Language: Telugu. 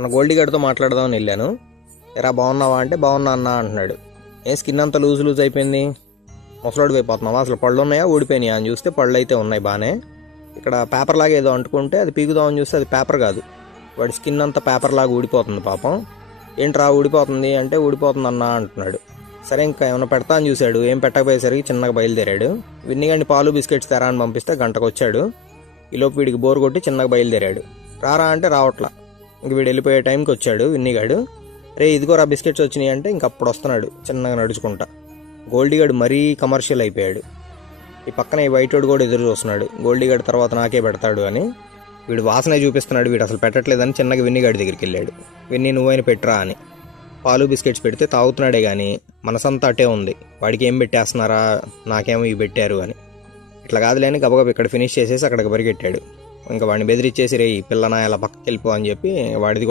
మన గోల్డీ గడితో మాట్లాడదామని వెళ్ళాను. ఎరా బాగున్నావా అంటే బాగున్నా అన్నా అంటున్నాడు. ఏ స్కిన్ అంతా లూజ్ అయిపోయింది, ముసలోడు అయిపోతున్నావా, అసలు పళ్ళు ఉన్నాయా ఊడిపోయినాయా అని చూస్తే పళ్ళు అయితే ఉన్నాయి బాగానే. ఇక్కడ పేపర్ లాగా ఏదో అంటుకుంటే అది పీకుదామని చూస్తే అది పేపర్ కాదు, వాడి స్కిన్ అంతా పేపర్ లాగా ఊడిపోతుంది పాపం. ఏంట్రా ఊడిపోతుంది అంటే ఊడిపోతుంది అన్నా అంటున్నాడు. సరే ఇంకా ఏమైనా పెడతా అని చూశాడు, ఏం పెట్టకపోయేసరికి చిన్నగా బయలుదేరాడు. విన్నిగండి పాలు బిస్కెట్స్ తెరా అని పంపిస్తే గంటకు వచ్చాడు. ఈలోపు వీడికి బోర్ కొట్టి చిన్నగా బయలుదేరాడు. రారా అంటే రావట్లా. ఇంక వీడు వెళ్ళిపోయే టైంకి వచ్చాడు విన్నిగాడు. రే ఇదిగోరా బిస్కెట్స్ వచ్చినాయి అంటే ఇంకప్పుడు వస్తున్నాడు చిన్నగా నడుచుకుంటా. గోల్డీగాడు మరీ కమర్షియల్ అయిపోయాడు. ఈ పక్కన ఈ వైటోడు కూడా ఎదురు చూస్తున్నాడు, గోల్డీగాడు తర్వాత నాకే పెడతాడు అని. వీడు వాసనే చూపిస్తున్నాడు, వీడు అసలు పెట్టట్లేదని చిన్నగా విన్నిగాడి దగ్గరికి వెళ్ళాడు. విన్ని నువ్వైనా పెట్టరా అని. పాలు బిస్కెట్స్ పెడితే తాగుతున్నాడే కానీ మనసంతా అటే ఉంది, వాడికి ఏం పెట్టేస్తున్నారా నాకేమో ఇవి పెట్టారు అని. ఇట్లా కాదులేని గబగబ ఇక్కడ ఫినిష్ చేసేసి అక్కడికి పరిగెట్టాడు. ఇంకా వాడిని బెదిరిచ్చేసి రే ఈ పిల్లనా ఇలా పక్కకి వెళ్ళిపో అని చెప్పి వాడిది